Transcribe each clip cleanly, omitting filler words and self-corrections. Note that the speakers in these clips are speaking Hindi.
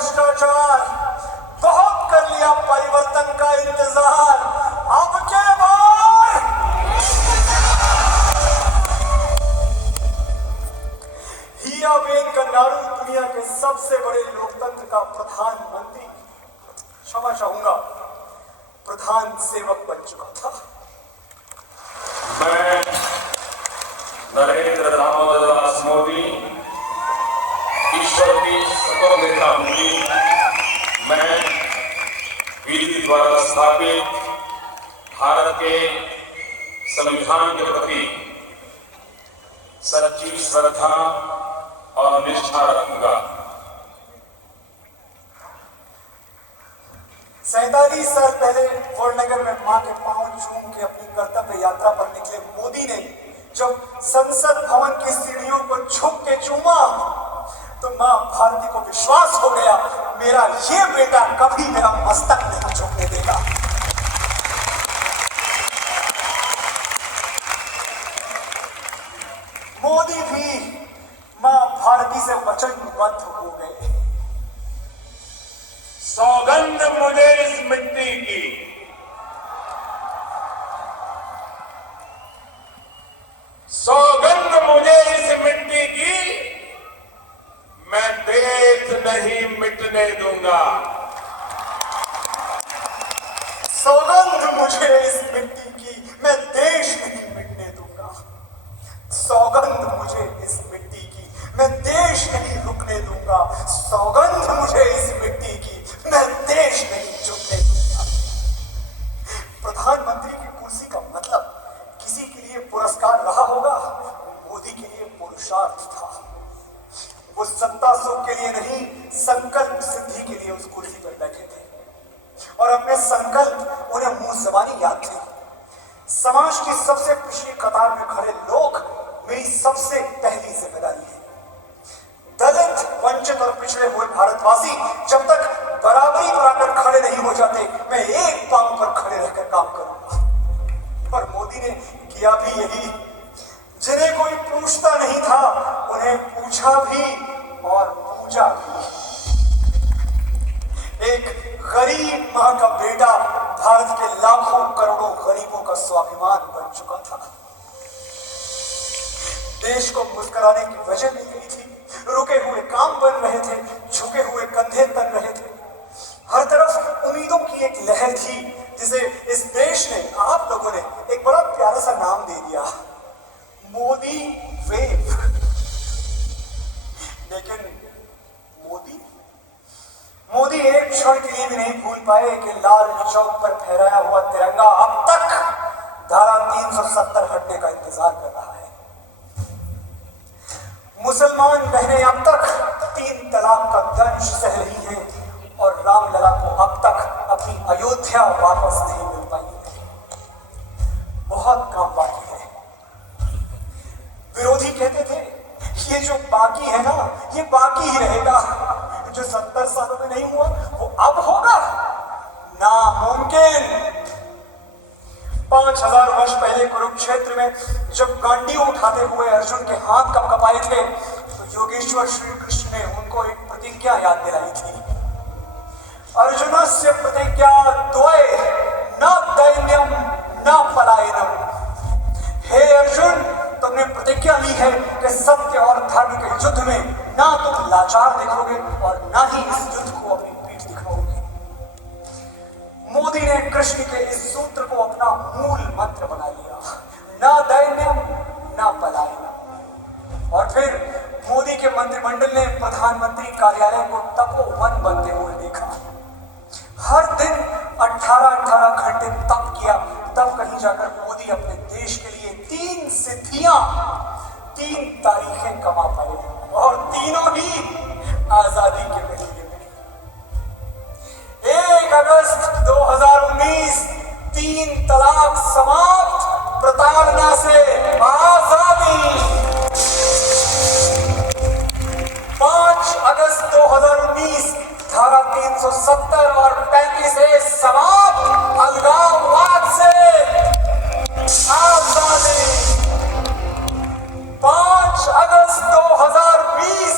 भ्रष्टाचार, बहुत कर लिया परिवर्तन का इंतजार, अब के बार हिया बेन कन्नारू दुनिया के सबसे बड़े लोकतंत्र का प्रधानमंत्री, क्षमा चाहूंगा, प्रधान सेवक बन चुका था। मैं नरेंद्र दामोदर दास मोदी, ईश्वर की स्वतंत्रता मूली, मैं विधि द्वारा स्थापित भारत के संविधान के प्रति सच्ची श्रद्धा और निष्ठा रखूंगा। 47 साल पहले वडनगर में मां के पांव चूम के अपनी कर्तव्य यात्रा पर निकले मोदी ने जब संसद भवन की सीढ़ियों को झुक के चूमा तो मां भारती को विश्वास हो गया, मेरा ये बेटा कभी मेरा मस्तक नहीं झुकने देगा। मोदी भी मां भारती से वचनबद्ध हो गए। सौगंध मुझे इस मिट्टी की, सौगंध मुझे इस मिट्टी की, मैं देश नहीं मिटने दूंगा। सौगंध मुझे इस मिट्टी की, मैं देश नहीं मिटने दूंगा। सौगंध मुझे इस मिट्टी की, मैं देश नहीं रुकने दूंगा। सौगंध मुझे इस मिट्टी की, मैं देश नहीं झुकने दूंगा। प्रधानमंत्री की कुर्सी का मतलब किसी के लिए पुरस्कार रहा होगा, मोदी के लिए पुरुषार्थ था। वो सत्ता सुख के लिए नहीं, संकल्प सिद्धि के लिए उस कुर्सी पर बैठे थे और अपने संकल्प उन्हें मुंह जबानी याद थे। समाज की सबसे पिछली कतार में खड़े लोग मेरी सबसे पहली जिम्मेदारी है। दलित, वंचित और पिछड़े हुए भारतवासी जब तक बराबरी पर आकर खड़े नहीं हो जाते, मैं एक पांव पर खड़े रहकर काम करूंगा। और मोदी ने किया भी यही। जिन्हें कोई पूछता नहीं था उन्हें पूछा भी और पूजा भी। एक गरीब मां का बेटा भारत के लाखों करोड़ों गरीबों का स्वाभिमान बन चुका था। देश को मुस्कुराने की वजह मिल गई थी। रुके हुए काम बन रहे थे, झुके हुए कंधे तन रहे थे। हर तरफ उम्मीदों की एक लहर थी जिसे इस देश ने, आप लोगों ने एक बड़ा प्यारा सा नाम दे दिया, मोदी वेव। लेकिन मोदी एक क्षण के लिए भी नहीं भूल पाए कि लाल चौक पर फहराया हुआ तिरंगा अब तक धारा 370 हटने का इंतजार कर रहा है। मुसलमान बहनें अब तक 3 तलाक का दंश सह रही हैं और रामलला को अब तक अपनी अयोध्या वापस नहीं मिल पाई है। बहुत काम बाकी है। विरोधी कहते थे ये जो बाकी है ना, ये बाकी ही रहेगा। जो 70 सालों में नहीं हुआ वो अब होगा, नामुमकिन। 5000 वर्ष पहले कुरुक्षेत्र में जब गांडीव उठाते हुए अर्जुन के हाथ कपकपाए थे तो योगेश्वर श्री कृष्ण ने उनको एक प्रतिज्ञा याद दिलाई थी। अर्जुनस्य प्रतिज्ञा द्वय न दैन्यम न पलायनम। हे अर्जुन, तुमने प्रतिज्ञा ली है कि सत्य और धर्म के युद्ध में ना तुम लाचार दिखोगे और ना ही इस युद्ध को अपनी पीठ दिखाओगे। मोदी ने कृष्ण के इस सूत्र को अपना मूल मंत्र बना लिया, ना दैन्यम ना पलायनम। और फिर मोदी के मंत्रिमंडल ने प्रधानमंत्री कार्यालय को तपोवन बनते हुए देखा। हर दिन 18-18 घंटे तप किया, तब कहीं जाकर मोदी अपने देश के लिए 3 सिद्धियां, 3 तारीखें कमा पाए और तीनों ही आजादी के महीने में। 1 अगस्त 2019 3 तलाक समाप्त, प्रताड़ना से आजादी। 5 अगस्त 2019 धारा 370 और 35 से समाप्त, अलगाववाद से आजादी। 5 अगस्त 2020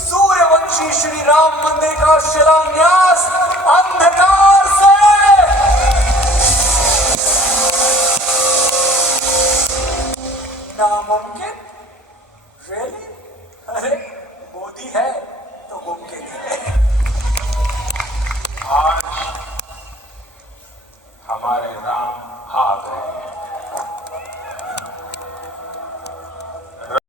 सूर्यवंशी श्री राम मंदिर का का शिलान्यास अंधकार से नामुमकिन। रियली? अरे मोदी है तो मुमकिन है। आज हमारे राम आ गए।